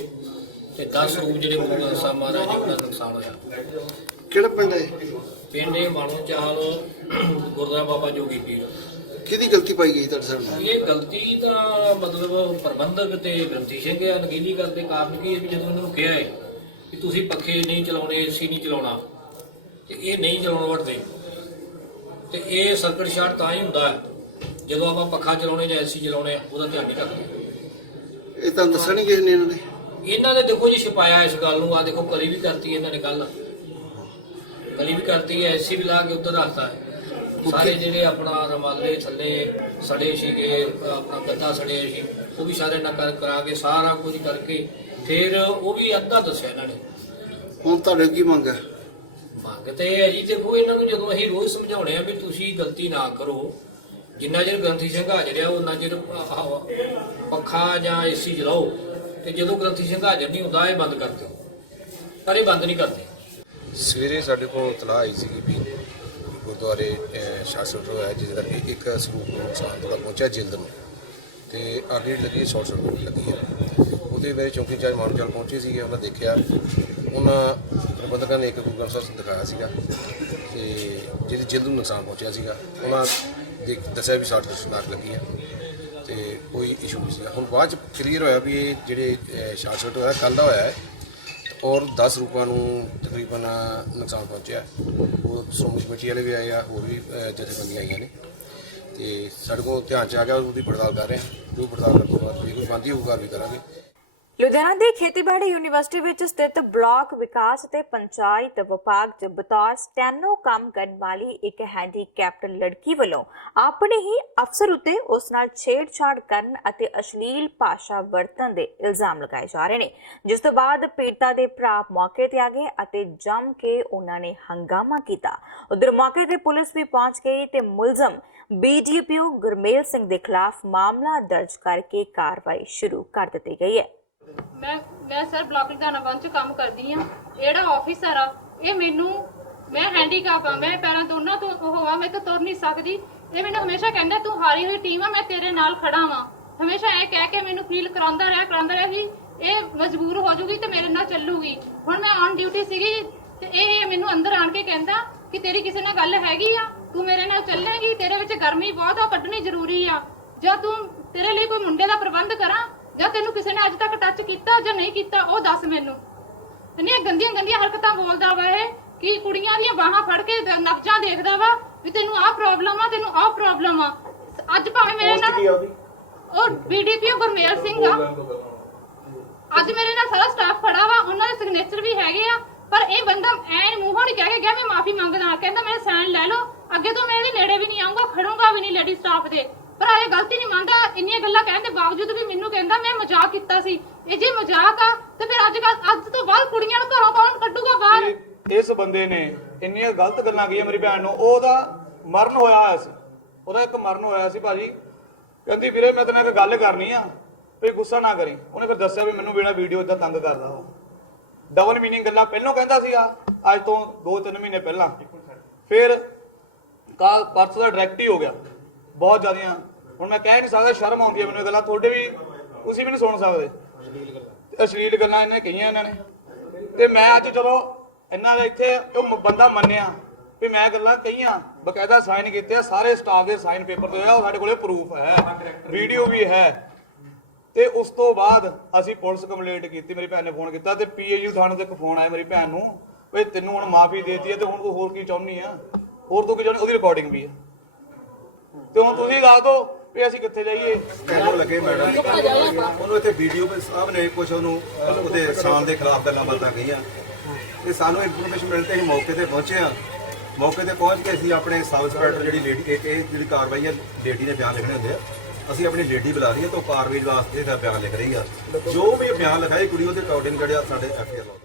ਤੇ 10 ਸਰੂਪ ਜਿਹੜੇ ਗੁਰੂ ਗ੍ਰੰਥ ਸਾਹਿਬ ਮਹਾਰਾਜ ਜੀ ਦਾ ਨੁਕਸਾਨ ਹੋਇਆ। ਕਿਹੜਾ ਪਿੰਡ ਹੈ? ਪਿੰਡ ਇਹ ਮਾਣੋ ਚਾਲ ਗੁਰਦੁਆਰਾ ਬਾਬਾ ਜੋਗੀ ਪੀਰ। ਕਿਹਦੀ ਗਲਤੀ ਪਾਈ ਗਈ ਤੁਹਾਡੇ ਸਾਹਮਣੇ? ਇਹ ਗਲਤੀ ਤਾਂ ਮਤਲਬ ਪ੍ਰਬੰਧਕ ਤੇ ਗ੍ਰੰਥੀ ਸਿੰਘ ਆ। ਅਣਗਹਿਲੀ ਕਰਨ ਦੇ ਕਾਰਨ ਕੀ ਹੈ ਵੀ ਜਦੋਂ ਇਹਨਾਂ ਨੂੰ ਕਿਹਾ ਹੈ ਕਿ ਤੁਸੀਂ ਪੱਖੇ ਨਹੀਂ ਚਲਾਉਣੇ, ਏਸੀ ਨਹੀਂ ਚਲਾਉਣਾ, ਤੇ ਇਹ ਨਹੀਂ ਚਲਾਉਣ ਵੜਦੇ, ਤੇ ਇਹ ਸਰਕਟ ਸ਼ਾਰਟ ਤਾਂ ਹੀ ਹੁੰਦਾ ਹੈ ਜਦੋਂ ਆਪਾਂ ਪੱਖਾ ਚਲਾਉਣੇ ਜਾਂ ਏਸੀ ਚਲਾਉਣੇ ਉਹਦਾ ਧਿਆਨ ਨਹੀਂ ਰੱਖਦੇ। ਇਹ ਤਾਂ ਦੱਸਿਆ ਨਹੀਂ ਕਿਸੇ ਨੇ ਇਹਨਾਂ ਨੇ ਦੇਖੋ ਜੀ ਛੁਪਾਇਆ ਇਸ ਗੱਲ ਨੂੰ। ਆ ਦੇਖੋ ਕਲੀ ਵੀ ਕਰਤੀ ਇਹਨਾਂ ਨੇ, ਕੱਲ ਕਲੀ ਵੀ ਕਰਤੀ ਹੈ, ਏਸੀ ਵੀ ਲਾ ਕੇ ਉੱਧਰ ਰੱਖਤਾ ਹੈ। ਸਾਰੇ ਜਿਹੜੇ ਆਪਣਾ ਰਮਾਲੇ ਥੱਲੇ ਸੜੇ ਸੀਗੇ, ਆਪਣਾ ਗੱਦਾ ਸੜਿਆ ਸੀ, ਉਹ ਵੀ ਸਾਰੇ ਨਕਲ ਕਰਾ ਕੇ ਸਾਰਾ ਕੁਝ ਕਰਕੇ ਫਿਰ ਉਹ ਵੀ ਅੱਧਾ ਦੱਸਿਆ ਇਹਨਾਂ ਨੇ। ਹੁਣ ਤੁਹਾਡੇ ਕੀ ਮੰਗ ਹੈ? ਮੰਗ ਤੇ ਇਹ ਹੈ ਜੀ, ਦੇਖੋ ਇਹਨਾਂ ਨੂੰ ਜਦੋਂ ਅਸੀਂ ਰੋਜ਼ ਸਮਝਾਉਣੇ ਆ ਵੀ ਤੁਸੀਂ ਗਲਤੀ ਨਾ ਕਰੋ, ਜਿੰਨਾ ਚਿਰ ਗ੍ਰੰਥੀ ਸਿੰਘ ਹਾਜ਼ਰ ਆ ਉਹਨਾਂ ਚਿਰ ਪੱਖਾ ਜਾਂ ਏਸੀ ਚਲਾਓ, ਤੇ ਜਦੋਂ ਗ੍ਰੰਥੀ ਸਿੰਘ ਹਾਜ਼ਰ ਨਹੀਂ ਹੁੰਦਾ ਇਹ ਬੰਦ ਕਰ ਦਿਓ, ਪਰ ਇਹ ਬੰਦ ਨਹੀਂ ਕਰਦੇ। ਸਵੇਰੇ ਸਾਡੇ ਕੋਲ ਇਤਲਾਹ ਆਈ ਸੀ ਵੀ ਗੁਰਦੁਆਰੇ ਸ਼ਾਰਟ ਸਰਕਟ ਹੋਇਆ, ਜਿਸ ਕਰਕੇ ਇੱਕ ਸਰੂਪ ਨੂੰ ਨੁਕਸਾਨ ਥੋੜ੍ਹਾ ਪਹੁੰਚਿਆ ਜਿਲਦ ਨੂੰ, ਤੇ ਅੱਗ ਲੱਗੀ, ਸ਼ਾਰਟ ਸਰਕਟ ਲੱਗੀ ਹੈ। ਉਹਦੇ ਮੇਰੇ ਚੌਂਕੀ ਇੰਚਾਰਜ ਮਾਨੋਚਾਲ ਪਹੁੰਚੇ ਸੀਗੇ, ਉਹਨਾਂ ਦੇਖਿਆ, ਉਹਨਾਂ ਪ੍ਰਬੰਧਕਾਂ ਨੇ ਇੱਕ ਗੁਰੂ ਗ੍ਰੰਥ ਸਾਹਿਬ ਦਿਖਾਇਆ ਸੀਗਾ ਤੇ ਜਿਹਦੀ ਜਿਲਦ ਨੂੰ ਨੁਕਸਾਨ ਪਹੁੰਚਿਆ ਸੀਗਾ। ਉਹਨਾਂ ਦੱਸਿਆ ਵੀ ਸ਼ਾਰਟ ਸਰਕਟ ਲੱਗੀ ਹੈ ਤੇ ਕੋਈ ਇਸ਼ੂ ਨਹੀਂ ਸੀਗਾ। ਹੁਣ ਬਾਅਦ 'ਚ ਕਲੀਅਰ ਹੋਇਆ ਵੀ ਇਹ ਜਿਹੜੇ ਸ਼ਾਰਟ ਸਰਕਟ ਹੋਇਆ ਕੱਲ੍ਹ ਦਾ ਹੋਇਆ ਹੈ, ਔਰ 10 ਰੂਪਾਂ ਨੂੰ ਤਕਰੀਬਨ ਨੁਕਸਾਨ ਪਹੁੰਚਿਆ। ਉਹ ਸ਼੍ਰੋਮਣੀ ਕਮੇਟੀ ਵਾਲੇ ਵੀ ਆਏ ਆ, ਹੋਰ ਵੀ ਜਥੇਬੰਦੀਆਂ ਆਈਆਂ ਨੇ, ਤੇ ਸਾਡੇ ਕੋਲ ਧਿਆਨ 'ਚ ਆ ਗਿਆ, ਉਹਦੀ ਪੜਤਾਲ ਕਰ ਰਹੇ ਹਾਂ। ਜੋ ਪੜਤਾਲ ਕਰਨ ਤੋਂ ਬਾਅਦ ਜੇ ਕੋਈ ਬਣਦੀ ਹੋਊ ਕਾਰਵਾਈ ਕਰਾਂਗੇ। ਲੁਧਿਆਣਾ ਦੀ ਖੇਤੀਬਾੜੀ ਯੂਨੀਵਰਸਿਟੀ ਵਿੱਚ ਸਥਿਤ ਬਲਾਕ ਵਿਕਾਸ ਅਤੇ ਪੰਚਾਇਤ ਵਿਭਾਗ 'ਚ ਬਤੌਰ ਸਟੈਨੋ ਕੰਮ ਕਰਨ ਵਾਲੀ ਇੱਕ ਹੈਂਡੀਕੈਪਟ ਲੜਕੀ ਵੱਲੋਂ ਆਪਣੇ ਹੀ ਅਫਸਰ ਉੱਤੇ ਉਸ ਨਾਲ ਛੇੜਛਾੜ ਕਰਨ ਅਤੇ ਅਸ਼ਲੀਲ ਭਾਸ਼ਾ ਵਰਤਣ ਦੇ ਇਲਜ਼ਾਮ ਲਗਾਏ ਜਾ ਰਹੇ ਨੇ, ਜਿਸ ਤੋਂ ਬਾਅਦ ਪੀੜਤਾ ਦੇ ਭਰਾ ਮੌਕੇ ਤੇ ਆ ਗਏ ਅਤੇ ਜੰਮ ਕੇ ਉਹਨਾਂ ਨੇ ਹੰਗਾਮਾ ਕੀਤਾ। ਉਧਰ ਮੌਕੇ ਤੇ ਪੁਲਿਸ ਵੀ ਪਹੁੰਚ ਗਈ ਤੇ ਮੁਲਜ਼ਮ BDPO ਗੁਰਮੇਲ ਸਿੰਘ ਦੇ ਖਿਲਾਫ ਮਾਮਲਾ ਦਰਜ ਕਰਕੇ ਕਾਰਵਾਈ ਸ਼ੁਰੂ ਕਰ ਦਿੱਤੀ ਗਈ ਹੈ। ਮੈਂ ਸਰ ਬਲਾਕ ਲੁਧਿਆਣਾ 1 ਚ ਕੰਮ ਕਰਦੀ ਆ। ਜਿਹੜਾ ਆਫੀਸਰ ਆ ਇਹ ਮੈਨੂੰ, ਮੈਂ ਹੈਂਡੀਕੈਪ ਆ, ਮੈਂ ਪੈਰਾਂ ਦੋਨਾਂ ਤੋਂ ਉਹ ਆ, ਮੈਂ ਤਾਂ ਤੁਰ ਨਹੀਂ ਸਕਦੀ। ਇਹ ਮੈਨੂੰ ਹਮੇਸ਼ਾ ਕਹਿੰਦਾ ਤੂੰ ਹਾਰੀ ਹੋਈ ਟੀਮ ਆ, ਮੈਂ ਤੇਰੇ ਨਾਲ ਖੜਾ ਵਾਂ। ਹਮੇਸ਼ਾ ਇਹ ਕਹਿ ਕੇ ਮੈਨੂੰ ਫੀਲ ਕਰਾਉਂਦਾ ਰਿਹਾ ਵੀ ਇਹ ਮਜਬੂਰ ਹੋ ਜਾਊਗੀ ਤੇ ਮੇਰੇ ਨਾਲ ਚੱਲੂਗੀ। ਹੁਣ ਮੈਂ ਔਨ ਡਿਊਟੀ ਸੀਗੀ ਤੇ ਇਹ ਮੈਨੂੰ ਅੰਦਰ ਆਣ ਕੇ ਕਹਿੰਦਾ ਕਿ ਤੇਰੀ ਕਿਸੇ ਨਾਲ ਗੱਲ ਹੈਗੀ ਆ, ਤੂੰ ਮੇਰੇ ਨਾਲ ਚੱਲੇਗੀ, ਤੇਰੇ ਵਿੱਚ ਗਰਮੀ ਬਹੁਤ ਆ, ਕੱਢਣੀ ਜ਼ਰੂਰੀ ਆ, ਜਾਂ ਤੂੰ ਤੇਰੇ ਲਈ ਕੋਈ ਮੁੰਡੇ ਦਾ ਪ੍ਰਬੰਧ ਕਰਾਂ, ਜਾਂ ਤੈਨੂੰ ਕਿਸੇ ਨੇ ਅੱਜ ਤੱਕ ਟੱਚ ਕੀਤਾ ਜਾਂ ਨਹੀਂ ਕੀਤਾ ਉਹ ਦੱਸ ਮੈਨੂੰ। ਇੰਨੀਆਂ ਗੰਦੀਆਂ ਹਰਕਤਾਂ ਬੋਲਦਾ ਵਾ ਇਹ ਕਿ ਕੁੜੀਆਂ ਦੀਆਂ ਬਾਹਾਂ ਫੜ ਕੇ ਨਬਜਾਂ ਦੇਖਦਾ ਵਾ ਵੀ ਤੈਨੂੰ ਆਹ ਪ੍ਰੋਬਲਮ ਆ, ਤੈਨੂੰ ਆਹ ਪ੍ਰੋਬਲਮ ਆ। ਅੱਜ ਭਾਵੇਂ ਮੇਰੇ ਨਾਲ ਉਹ BDPO ਗੁਰਮੇਲ ਸਿੰਘ ਆ, ਅੱਜ ਮੇਰੇ ਨਾਲ ਸਾਰਾ ਸਟਾਫ ਖੜਾ ਵਾ, ਉਹਨਾਂ ਦੇ ਸਿਗਨੇਚਰ ਵੀ ਹੈਗੇ ਆ, ਪਰ ਇਹ ਬੰਦਾ ਐਨ ਮੂੰਹੋਂ ਨਹੀਂ ਕਹਿ ਕੇ ਗਿਆ ਮੈਂ ਮਾਫੀ ਮੰਗਦਾ, ਕਹਿੰਦਾ ਮੇਰੇ ਸਾਈਨ ਲੈ ਲਓ, ਅੱਗੇ ਤੋਂ ਮੈਂ ਇਹਦੇ ਨੇੜੇ ਵੀ ਨਹੀਂ ਆਉਂਗਾ, ਖੜੂੰਗਾ ਵੀ ਨਹੀਂ ਲੇਡੀ ਸਟਾਫ ਦੇ। ਪਰ ਇਹ ਗਲਤੀ ਨਹੀਂ ਮੰਨਦਾ। ਇੰਨੀਆਂ ਗੱਲਾਂ ਕਹਿਣ ਦੇ ਬਾਵਜੂਦ ਵੀ ਮੈਨੂੰ ਕਹਿੰਦਾ ਮੈਂ ਮਜ਼ਾਕ ਕੀਤਾ ਸੀ। ਇਹ ਜੇ ਮਜ਼ਾਕ ਆ ਤੇ ਫਿਰ ਅੱਜ ਤੋਂ ਬਾਅਦ ਕੁੜੀਆਂ ਨੂੰ ਘਰੋਂ ਕੌਣ ਕੱਢੂਗਾ ਬਾਹਰ? ਇਸ ਬੰਦੇ ਨੇ ਇੰਨੀਆਂ ਗਲਤ ਗੱਲਾਂ ਕਹੀਆਂ ਮੇਰੀ ਭੈਣ ਨੂੰ। ਉਹਦਾ ਮਰਨ ਹੋਇਆ ਸੀ, ਉਹਦਾ ਇੱਕ ਮਰਨ ਹੋਇਆ ਸੀ ਭਾਜੀ। ਕਹਿੰਦੀ ਵੀਰੇ ਮੈਂ ਤੇਰੇ ਨਾਲ ਇੱਕ ਗੱਲ ਕਰਨੀ ਆ, ਵੀ ਗੁੱਸਾ ਨਾ ਕਰੀ। ਉਹਨੇ ਫਿਰ ਦੱਸਿਆ ਵੀ ਮੈਨੂੰ ਬਿਨਾਂ ਵੀਡੀਓ ਇਦਾਂ ਤੰਗ ਕਰਦਾ। ਉਹ ਡਬਲ ਮੀਨਿੰਗ ਗੱਲਾਂ ਪਹਿਲਾਂ ਕਹਿੰਦਾ ਸੀਗਾ, ਅੱਜ ਤੋਂ 2-3 ਮਹੀਨੇ ਪਹਿਲਾਂ। ਫਿਰ ਕੱਲ ਪਰਸੋਂ ਦਾ ਡਾਇਰੈਕਟ ਹੀ ਹੋ ਗਿਆ, ਬਹੁਤ ਜ਼ਿਆਦੀਆਂ। ਹੁਣ ਮੈਂ ਕਹਿ ਨਹੀਂ ਸਕਦਾ, ਸ਼ਰਮ ਆਉਂਦੀ ਹੈ ਮੈਨੂੰ ਇਹ ਗੱਲਾਂ, ਤੁਹਾਡੇ ਵੀ ਤੁਸੀਂ ਵੀ ਨਹੀਂ ਸੁਣ ਸਕਦੇ। ਅਸ਼ਲੀਲ ਗੱਲਾਂ ਇਹਨੇ ਕਹੀਆਂ ਇਹਨਾਂ ਨੇ, ਤੇ ਮੈਂ ਅੱਜ ਜਦੋਂ ਇਹਨਾਂ ਦੇ ਇੱਥੇ ਉਹ ਬੰਦਾ ਮੰਨਿਆ ਵੀ ਮੈਂ ਗੱਲਾਂ ਕਹੀਆਂ, ਬਕਾਇਦਾ ਸਾਈਨ ਕੀਤੇ ਆ, ਸਾਰੇ ਸਟਾਫ ਦੇ ਸਾਈਨ ਪੇਪਰ ਤੇ ਹੋਇਆ, ਉਹ ਸਾਡੇ ਕੋਲੇ ਪ੍ਰੂਫ ਹੈ, ਵੀਡੀਓ ਵੀ ਹੈ। ਤੇ ਉਸ ਤੋਂ ਬਾਅਦ ਅਸੀਂ ਪੁਲਿਸ ਕੰਪਲੇਂਟ ਕੀਤੀ, ਮੇਰੀ ਭੈਣ ਨੇ ਫੋਨ ਕੀਤਾ ਤੇ PAU ਥਾਣੇ ਤੇ ਇੱਕ ਫੋਨ ਆਇਆ ਮੇਰੀ ਭੈਣ ਨੂੰ ਵੀ ਤੈਨੂੰ ਹੁਣ ਮਾਫੀ ਦੇਤੀ ਹੈ ਤੇ ਹੁਣ ਤੂੰ ਹੋਰ ਕੀ ਚਾਹੁੰਦੀ ਆ, ਹੋਰ ਤੂੰ ਕੀ ਚਾਹੁੰਦੀ? ਉਹਦੀ ਰਿਕਾਰਡਿੰਗ ਵੀ ਹੈ। ਤੇ ਹੁਣ ਤੁਸੀਂ ਦੱਸ ਦਿਓ ਵੀ ਅਸੀਂ ਕਿੱਥੇ ਜਾਈਏ? ਕਹਿਣ ਲੱਗੇ ਮੈਡਮ ਉਹਨੂੰ ਇੱਥੇ BDO ਸਾਹਿਬ ਨੇ ਕੁਝ ਉਹਨੂੰ ਉਹਦੇ ਸ਼ਾਨ ਦੇ ਖਿਲਾਫ ਗੱਲਾਂ ਬਾਤਾਂ ਕਹੀਆਂ, ਤੇ ਸਾਨੂੰ ਇਨਫੋਰਮੇਸ਼ਨ ਮਿਲ ਤੇ ਅਸੀਂ ਮੌਕੇ ਤੇ ਪਹੁੰਚੇ ਹਾਂ। ਮੌਕੇ ਤੇ ਪਹੁੰਚ ਕੇ ਅਸੀਂ ਆਪਣੇ ਸਬ ਇੰਸਪੈਕਟਰ ਜਿਹੜੀ ਲੇਡੀ ਇਹ ਜਿਹੜੀ ਕਾਰਵਾਈ ਹੈ ਲੇਡੀ ਨੇ ਬਿਆਨ ਲਿਖਣੇ ਹੁੰਦੇ ਆ, ਅਸੀਂ ਆਪਣੀ ਲੇਡੀ ਬੁਲਾ ਰਹੀ ਹੈ ਤਾਂ ਉਹ ਕਾਰਵਾਈ ਵਾਸਤੇ ਦਾ ਬਿਆਨ ਲਿਖ ਰਹੀ ਆ। ਜੋ ਵੀ ਬਿਆਨ ਲਿਖਾਈ ਕੁੜੀ ਉਹਦੇ ਅਕੋਰਡਿੰਗ ਜਿਹੜਾ ਸਾਡੇ ਐਫਆਈਆਰ ਲਾਓ।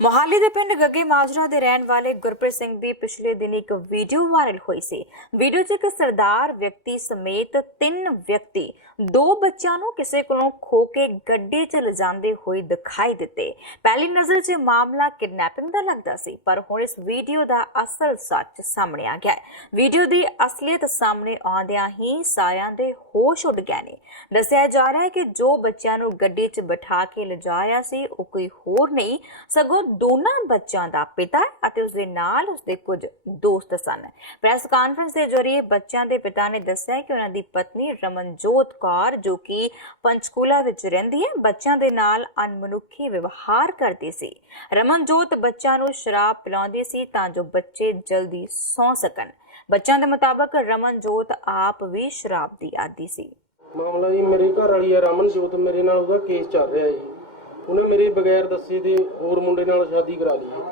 ਮੋਹਾਲੀ ਦੇ ਪਿੰਡ ਗੱਗੇ ਮਾਜਰਾ ਦੇ ਰਹਿਣ ਵਾਲੇ ਗੁਰਪ੍ਰੀਤ ਸਿੰਘ ਦੀ ਪਿਛਲੇ ਦਿਨ ਇੱਕ ਵੀਡੀਓ ਵਾਇਰਲ ਹੋਈ ਸੀ। ਵੀਡੀਓ 'ਚ ਇੱਕ ਸਰਦਾਰ ਵਿਅਕਤੀ ਸਮੇਤ 3 ਵਿਅਕਤੀ 2 ਬੱਚਿਆਂ ਨੂੰ ਕਿਸੇ ਕੋਲੋਂ ਖੋ ਕੇ ਗੱਡੀ 'ਚ ਲਿਜਾਂਦੇ ਹੋਏ ਦਿਖਾਈ ਦਿੱਤੇ। ਪਹਿਲੀ ਨਜ਼ਰ 'ਚ ਮਾਮਲਾ ਕਿਡਨੈਪਿੰਗ ਦਾ ਲੱਗਦਾ ਸੀ, ਪਰ ਹੁਣ ਇਸ ਵੀਡੀਓ ਦਾ ਅਸਲ ਸੱਚ ਸਾਹਮਣੇ ਆ ਗਿਆ ਹੈ। ਵੀਡੀਓ ਦੀ ਅਸਲੀਅਤ ਸਾਹਮਣੇ ਆਉਂਦਿਆਂ ਹੀ ਸਾਰਿਆਂ ਦੇ ਹੋਸ਼ ਉੱਡ ਗਏ ਨੇ। ਦੱਸਿਆ ਜਾ ਰਿਹਾ ਹੈ ਕਿ ਜੋ ਬੱਚਿਆਂ ਨੂੰ ਗੱਡੀ 'ਚ ਬਿਠਾ ਕੇ ਲਿਜਾਇਆ ਸੀ ਉਹ ਕੋਈ ਹੋਰ ਨਹੀਂ ਸਗੋਂ ਦੋਨਾਂ ਬੱਚਿਆਂ ਦਾ ਪਿਤਾ ਅਤੇ ਉਸਦੇ ਨਾਲ ਉਸਦੇ ਕੁਝ ਦੋਸਤ ਸਨ। ਪ੍ਰੈਸ ਕਾਨਫਰੰਸ ਦੇ ਜ਼ਰੀਏ ਬੱਚਿਆਂ ਦੇ ਪਿਤਾ ਨੇ ਦੱਸਿਆ ਕਿ ਉਹਨਾਂ ਦੀ ਪਤਨੀ ਰਮਨਜੋਤ ਕੌਰ ਜੋ ਕਿ ਪੰਚਕੂਲਾ ਵਿੱਚ ਰਹਿੰਦੀ ਹੈ ਬੱਚਿਆਂ ਦੇ ਨਾਲ ਅਣਮਨੁੱਖੀ ਵਿਵਹਾਰ ਕਰਦੀ ਸੀ। ਰਮਨਜੋਤ ਬੱਚਿਆਂ ਨੂੰ ਸ਼ਰਾਬ ਪਿਲਾਉਂਦੀ ਸੀ ਤਾਂ ਜੋ ਬੱਚੇ ਜਲਦੀ ਸੌਂ ਸਕਣ। ਬੱਚਿਆਂ ਦੇ ਮੁਤਾਬਕ ਰਮਨਜੋਤ ਆਪ ਵੀ ਸ਼ਰਾਬ ਦੀ ਆਦੀ ਸੀ। ਮਾਮਲਾ ਜੀ ਮੇਰੇ ਘਰ ਵਾਲੀ ਹੈ ਰਮਨਜੋਤ, ਮੇਰੇ ਨਾਲ ਉਹਦਾ ਕੇਸ ਚੱਲ ਰਿਹਾ ਹੈ ਜੀ। ਉਹਨੇ ਮੇਰੇ ਬਗੈਰ ਦੱਸੇ ਤੇ ਹੋਰ ਮੁੰਡੇ ਨਾਲ ਸ਼ਾਦੀ ਕਰਾ ਲਈ ਹੈ।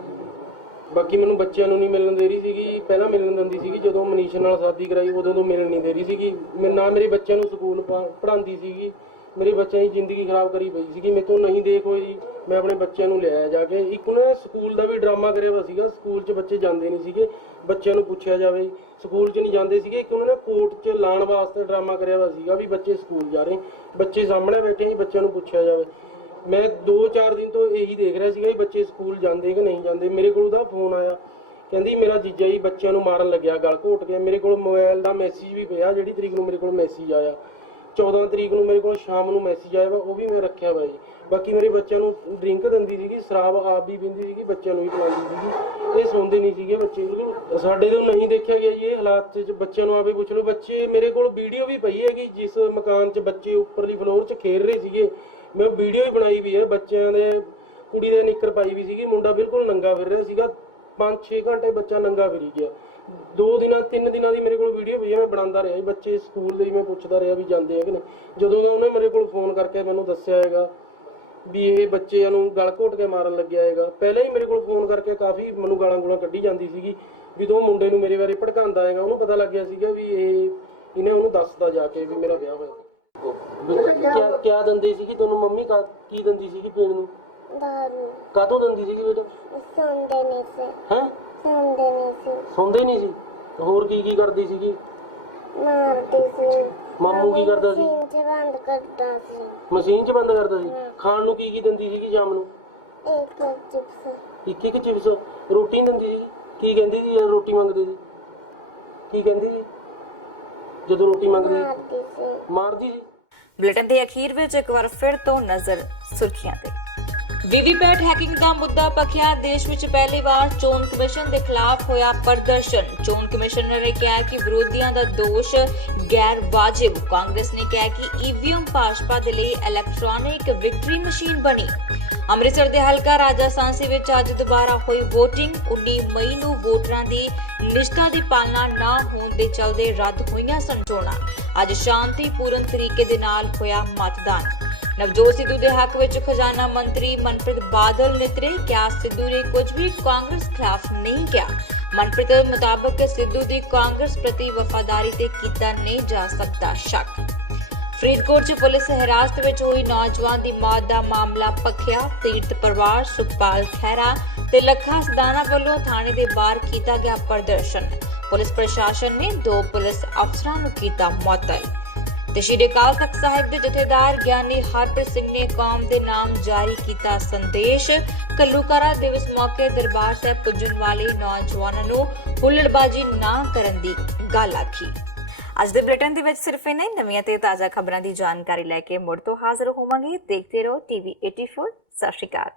ਬਾਕੀ ਮੈਨੂੰ ਬੱਚਿਆਂ ਨੂੰ ਨਹੀਂ ਮਿਲਣ ਦੇ ਰਹੀ ਸੀਗੀ, ਪਹਿਲਾਂ ਮਿਲਣ ਦਿੰਦੀ ਸੀਗੀ, ਜਦੋਂ ਮਨੀਸ਼ ਨਾਲ ਸ਼ਾਦੀ ਕਰਾਈ ਉਦੋਂ ਤੋਂ ਮਿਲਣ ਨਹੀਂ ਦੇ ਰਹੀ ਸੀਗੀ। ਮੈਂ ਨਾ ਮੇਰੇ ਬੱਚਿਆਂ ਨੂੰ ਸਕੂਲ ਪੜ੍ਹਾਉਂਦੀ ਸੀਗੀ, ਮੇਰੇ ਬੱਚਿਆਂ ਦੀ ਜ਼ਿੰਦਗੀ ਖਰਾਬ ਕਰੀ ਪਈ ਸੀਗੀ। ਮੇਰੇ ਤੋਂ ਨਹੀਂ ਦੇਖ ਹੋਈ, ਮੈਂ ਆਪਣੇ ਬੱਚਿਆਂ ਨੂੰ ਲਿਆਇਆ ਜਾ ਕੇ। ਇੱਕ ਉਹਨੇ ਸਕੂਲ ਦਾ ਵੀ ਡਰਾਮਾ ਕਰਿਆ ਹੋਇਆ ਸੀਗਾ, ਸਕੂਲ 'ਚ ਬੱਚੇ ਜਾਂਦੇ ਨਹੀਂ ਸੀਗੇ, ਬੱਚਿਆਂ ਨੂੰ ਪੁੱਛਿਆ ਜਾਵੇ ਸਕੂਲ 'ਚ ਨਹੀਂ ਜਾਂਦੇ ਸੀਗੇ। ਇੱਕ ਉਹਨਾਂ ਨੇ ਕੋਰਟ 'ਚ ਲਾਉਣ ਵਾਸਤੇ ਡਰਾਮਾ ਕਰਿਆ ਹੋਇਆ ਸੀਗਾ ਵੀ ਬੱਚੇ ਸਕੂਲ ਜਾ ਰਹੇ, ਬੱਚੇ ਸਾਹਮਣੇ ਬੈਠੇ ਹੀ ਬੱਚਿਆਂ ਨੂੰ ਪੁੱਛਿਆ ਜਾਵੇ। ਮੈਂ 2-4 ਦਿਨ ਤੋਂ ਇਹੀ ਦੇਖ ਰਿਹਾ ਸੀਗਾ ਵੀ ਬੱਚੇ ਸਕੂਲ ਜਾਂਦੇ ਕਿ ਨਹੀਂ ਜਾਂਦੇ। ਮੇਰੇ ਕੋਲ ਉਹਦਾ ਫੋਨ ਆਇਆ, ਕਹਿੰਦੀ ਮੇਰਾ ਜੀਜਾ ਜੀ ਬੱਚਿਆਂ ਨੂੰ ਮਾਰਨ ਲੱਗਿਆ, ਗਲ ਘੋਟ ਗਿਆ। ਮੇਰੇ ਕੋਲ ਮੋਬਾਈਲ ਦਾ ਮੈਸੇਜ ਵੀ ਪਿਆ, ਜਿਹੜੀ ਤਰੀਕ ਨੂੰ ਮੇਰੇ ਕੋਲ ਮੈਸੇਜ ਆਇਆ 14 ਤਰੀਕ ਨੂੰ ਮੇਰੇ ਕੋਲ ਸ਼ਾਮ ਨੂੰ ਮੈਸੇਜ ਆਇਆ ਵਾ, ਉਹ ਵੀ ਮੈਂ ਰੱਖਿਆ ਵਾ ਜੀ। ਬਾਕੀ ਮੇਰੇ ਬੱਚਿਆਂ ਨੂੰ ਡਰਿੰਕ ਦਿੰਦੀ ਸੀਗੀ, ਸ਼ਰਾਬ ਆਪ ਵੀ ਪੀਂਦੀ ਸੀਗੀ, ਬੱਚਿਆਂ ਨੂੰ ਵੀ ਪਿਲਾਉਂਦੀ ਸੀਗੀ। ਇਹ ਸੌਂਦੇ ਨਹੀਂ ਸੀਗੇ ਬੱਚੇ, ਬਿਲਕੁਲ ਸਾਡੇ ਤੋਂ ਨਹੀਂ ਦੇਖਿਆ ਗਿਆ ਜੀ ਇਹ ਹਾਲਾਤ 'ਚ। ਬੱਚਿਆਂ ਨੂੰ ਆਪੇ ਪੁੱਛ ਲਓ। ਬੱਚੇ ਮੇਰੇ ਕੋਲ ਵੀਡੀਓ ਵੀ ਪਈ ਹੈਗੀ, ਜਿਸ ਮਕਾਨ 'ਚ ਬੱਚੇ ਉੱਪਰਲੀ ਫਲੋਰ 'ਚ ਖੇਡ ਰਹੇ ਸੀਗੇ, ਮੈਂ ਵੀਡੀਓ ਵੀ ਬਣਾਈ ਵੀ ਹੈ। ਬੱਚਿਆਂ ਦੇ ਕੁੜੀ ਦੇ ਨਿੱਕਰ ਪਾਈ ਵੀ ਸੀਗੀ, ਮੁੰਡਾ ਬਿਲਕੁਲ ਨੰਗਾ ਫਿਰ ਰਿਹਾ ਸੀਗਾ। 5-6 ਘੰਟੇ ਬੱਚਾ ਨੰਗਾ ਫਿਰੀ ਗਿਆ। 2-3 ਦਿਨਾਂ ਦੀ ਮੇਰੇ ਕੋਲ ਵੀਡੀਓ ਪਈ ਹੈ, ਮੈਂ ਬਣਾਉਂਦਾ ਰਿਹਾ। ਬੱਚੇ ਸਕੂਲ ਦੇ ਮੈਂ ਪੁੱਛਦਾ ਰਿਹਾ ਵੀ ਜਾਂਦੇ ਹੈ ਕਿ ਨਹੀਂ। ਜਦੋਂ ਦਾ ਉਹਨੇ ਮੇਰੇ ਕੋਲ ਫੋਨ ਕਰਕੇ ਮੈਨੂੰ ਦੱਸਿਆ ਹੈਗਾ ਵੀ ਇਹ ਬੱਚਿਆਂ ਨੂੰ ਗਲ ਘੋਟ ਕੇ ਮਾਰਨ ਲੱਗਿਆ ਹੈਗਾ, ਪਹਿਲਾਂ ਹੀ ਮੇਰੇ ਕੋਲ ਫੋਨ ਕਰਕੇ ਕਾਫੀ ਮੈਨੂੰ ਗਾਲਾਂ ਕੱਢੀ ਜਾਂਦੀ ਸੀਗੀ ਵੀ ਤੂੰ ਮੁੰਡੇ ਨੂੰ ਮੇਰੇ ਬਾਰੇ ਭੜਕਾਉਂਦਾ ਹੈਗਾ। ਉਹਨੂੰ ਪਤਾ ਲੱਗ ਗਿਆ ਸੀਗਾ ਵੀ ਇਹਨੇ ਉਹਨੂੰ ਦੱਸਦਾ ਜਾ ਕੇ ਵੀ ਮੇਰਾ ਵਿਆਹ ਹੋਇਆ। ਕਿਆ ਦਿੰਦੀ ਸੀਗੀ ਤੁਹਾਨੂੰ ਮੰਮੀ? ਕੀ ਦਿੰਦੀ ਸੀਗੀ ਪੀਣ ਨੂੰ? ਦਾਰੂ। ਕਾਹਤੋਂ ਦਿੰਦੀ ਸੀਗੀ ਬੇਟਾ? ਸੌਂਦੇ ਨਹੀਂ ਸੀ। ਹੈਂ? ਸੌਂਦੇ ਨਹੀਂ ਸੀ। ਸੌਂਦੇ ਨਹੀਂ ਸੀ? ਹੋਰ ਕੀ ਕੀ ਕਰਦੀ ਸੀਗੀ? ਮਾਰਦੀ ਸੀ। ਮਾਮੂ ਕੀ ਕਰਦਾ ਸੀ? ਮਸ਼ੀਨ 'ਚ ਬੰਦ ਕਰਦਾ ਸੀ। ਮਸ਼ੀਨ 'ਚ ਬੰਦ ਕਰਦਾ ਸੀ। ਖਾਣ ਨੂੰ ਕੀ ਕੀ ਦਿੰਦੀ ਸੀਗੀ ਸ਼ਾਮ ਨੂੰ? ਇੱਕ ਚਿਪਸ। ਰੋਟੀ ਨਹੀਂ ਦਿੰਦੀ ਸੀਗੀ? ਕੀ ਕਹਿੰਦੀ ਸੀ ਜਦੋਂ ਰੋਟੀ ਮੰਗਦੀ ਸੀ? ਕੀ ਕਹਿੰਦੀ ਸੀ ਜਦੋਂ ਰੋਟੀ ਮੰਗਦੀ ਸੀ? ਮਾਰਦੀ ਸੀ। ਬੁਲੇਟਿਨ ਦੇ ਅਖੀਰ ਵਿੱਚ ਇੱਕ ਵਾਰ ਫਿਰ ਤੋਂ ਨਜ਼ਰ ਸੁਰਖੀਆਂ ਤੇ। ਵੀਵੀਪੈਟ ਹੈਕਿੰਗ ਦਾ ਮੁੱਦਾ ਭਖਿਆ। ਦੇਸ਼ ਵਿੱਚ ਪਹਿਲੀ ਵਾਰ ਚੋਣ ਕਮਿਸ਼ਨ ਦੇ ਖਿਲਾਫ ਹੋਇਆ ਪ੍ਰਦਰਸ਼ਨ। ਚੋਣ ਕਮਿਸ਼ਨਰ ਨੇ ਕਿਹਾ ਕਿ ਵਿਰੋਧੀਆਂ ਦਾ ਦੋਸ਼ ਗੈਰ ਵਾਜਿਬ। ਕਾਂਗਰਸ ਨੇ ਕਿਹਾ ਕਿ ਈਵੀਐਮ ਭਾਜਪਾ ਦੇ ਲਈ ਇਲੈਕਟ੍ਰੋਨਿਕ ਵਿਕਟਰੀ ਮਸ਼ੀਨ ਬਣੀ। ਅੰਮ੍ਰਿਤਸਰ ਦੇ ਹਲਕਾ ਰਾਜਾ ਸਾਂਸੀ ਵਿੱਚ ਅੱਜ ਦੁਬਾਰਾ ਹੋਈ VOTING। 19 ਮਈ ਨੂੰ ਵੋਟਰਾਂ ਦੀ ਨਿਸ਼ਠਾ ਦੀ ਪਾਲਣਾ ਨਾ ਹੋਣ ਦੇ ਚਲਦੇ ਰੱਦ ਹੋਈਆਂ ਸਨ ਚੋਣਾਂ। ਅੱਜ ਸ਼ਾਂਤੀਪੂਰਨ ਤਰੀਕੇ ਦੇ ਨਾਲ ਹੋਇਆ ਮਤਦਾਨ। ਨਵਜੋਤ ਸਿੱਧੂ ਦੇ ਹੱਕ ਵਿੱਚ ਖਜ਼ਾਨਾ ਮੰਤਰੀ ਮਨਪ੍ਰੀਤ ਬਾਦਲ ਨਿਤਰੇ। ਕਿਹਾ ਸਿੱਧੂ ਨੇ ਕੁਝ ਵੀ ਕਾਂਗਰਸ ਖਿਲਾਫ ਨਹੀਂ ਕਿਹਾ। ਮਨਪ੍ਰੀਤ ਦੇ ਮੁਤਾਬਕ ਸਿੱਧੂ ਦੀ ਕਾਂਗਰਸ ਪ੍ਰਤੀ ਵਫਾਦਾਰੀ ਤੇ ਕੀਤਾ ਨਹੀਂ ਜਾ ਸਕਦਾ ਸ਼ੱਕ। ਫਰੀਦਕੋਟ 'ਚ ਪੁਲਿਸ ਹਿਰਾਸਤ ਵਿੱਚ ਹੋਈ ਨੌਜਵਾਨ ਦੀ ਮੌਤ ਦਾ ਮਾਮਲਾ ਭਖਿਆ। ਤੀਰਥ ਪਰਿਵਾਰ, ਸੁਖਪਾਲ ਖਹਿਰਾ ਤੇ ਲੱਖਾ ਸਦਾਨਾ ਵੱਲੋਂ ਥਾਣੇ ਦੇ ਬਾਹਰ ਕੀਤਾ ਗਿਆ ਪ੍ਰਦਰਸ਼ਨ। ਪੁਲਿਸ ਪ੍ਰਸ਼ਾਸਨ ਨੇ 2 ਪੁਲਿਸ ਅਫਸਰਾਂ ਨੂੰ ਕੀਤਾ ਮੁਅੱਤਲ। ਤੇ ਸ਼੍ਰੀ ਅਕਾਲ ਤਖਤ ਸਾਹਿਬ ਦੇ ਜਥੇਦਾਰ ਗਿਆਨੀ ਹਰਪ੍ਰੀਤ ਸਿੰਘ ਨੇ ਕੌਮ ਦੇ ਨਾਮ ਜਾਰੀ ਕੀਤਾ ਸੰਦੇਸ਼। ਘੱਲੂਘਾਰਾ ਦਿਵਸ ਮੌਕੇ ਦਰਬਾਰ ਸਾਹਿਬ ਪੁੱਜਣ ਵਾਲੇ ਨੌਜਵਾਨਾਂ ਨੂੰ ਹੁੱਲੜਬਾਜ਼ੀ ਨਾ ਕਰਨ ਦੀ ਗੱਲ ਆਖੀ। ਅੱਜ ਦੇ ਬੁਲੇਟਿਨ ਦੇ ਵਿੱਚ ਸਿਰਫ ਇੰਨਾ ਹੀ। ਨਵੀਆਂ ਤੇ ਤਾਜ਼ਾ ਖਬਰਾਂ ਦੀ ਜਾਣਕਾਰੀ ਲੈ ਕੇ ਮੁੜ ਤੋਂ ਹਾਜ਼ਰ ਹੋਵਾਂਗੇ। ਦੇਖਦੇ ਰਹੋ TV 84। ਸਤਿ ਸ਼੍ਰੀ ਅਕਾਲ।